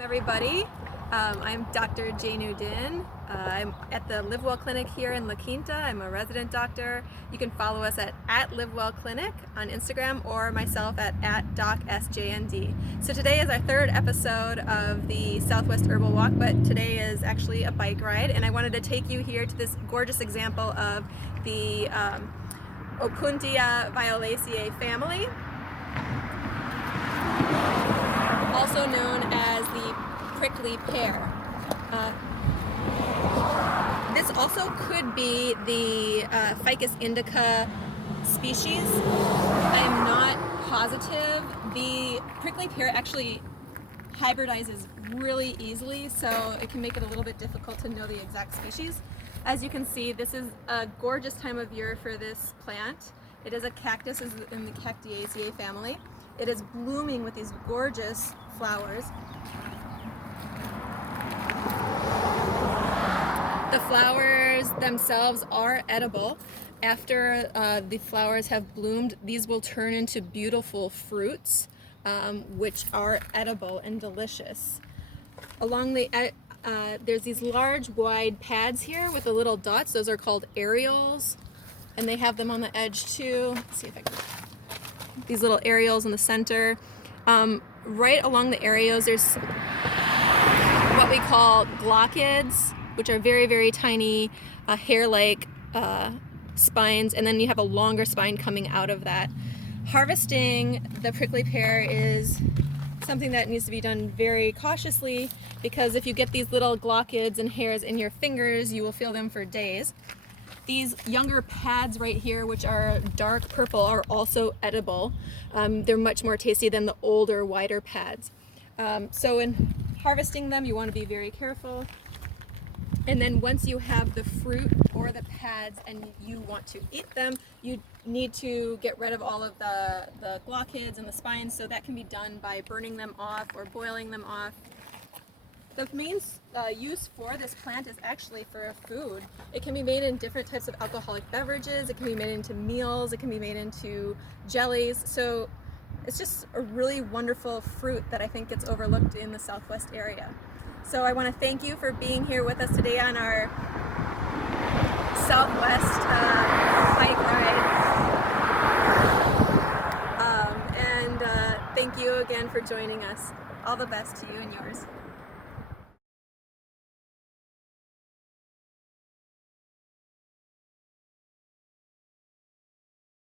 Everybody, I'm Dr. Jainuddin. I'm at the Live Well Clinic here in La Quinta. I'm a resident doctor. You can follow us at Live Well Clinic on Instagram or myself at DocSJND. So today is our third episode of the Southwest Herbal Walk, but today is actually a bike ride, and I wanted to take you here to this gorgeous example of the Opuntia violaceae family, also known as the prickly pear. This also could be the Ficus indica species. I'm not positive. The prickly pear actually hybridizes really easily, so it can make it a little bit difficult to know the exact species. As you can see, this is a gorgeous time of year for this plant. It is a cactus in the Cactiaceae family. It is blooming with these gorgeous flowers. The flowers themselves are edible. After the flowers have bloomed, these will turn into beautiful fruits, which are edible and delicious. Along the there's these large wide pads here with the little dots. Those are called areoles, and they have them on the edge too. Let's see if I can. These little areoles in the center. Right along the areoles, there's what we call glochids, which are very, very tiny hair-like spines, and then you have a longer spine coming out of that. Harvesting the prickly pear is something that needs to be done very cautiously, because if you get these little glochids and hairs in your fingers, you will feel them for days. These younger pads right here, which are dark purple, are also edible. They're much more tasty than the older, wider pads. So in harvesting them, you want to be very careful. And then once you have the fruit or the pads and you want to eat them, you need to get rid of all of the glochids and the spines, so that can be done by burning them off or boiling them off. The main use for this plant is actually for food. It can be made in different types of alcoholic beverages, it can be made into meals, it can be made into jellies. So it's just a really wonderful fruit that I think gets overlooked in the Southwest area. So I want to thank you for being here with us today on our Southwest bike ride. And thank you again for joining us. All the best to you and yours.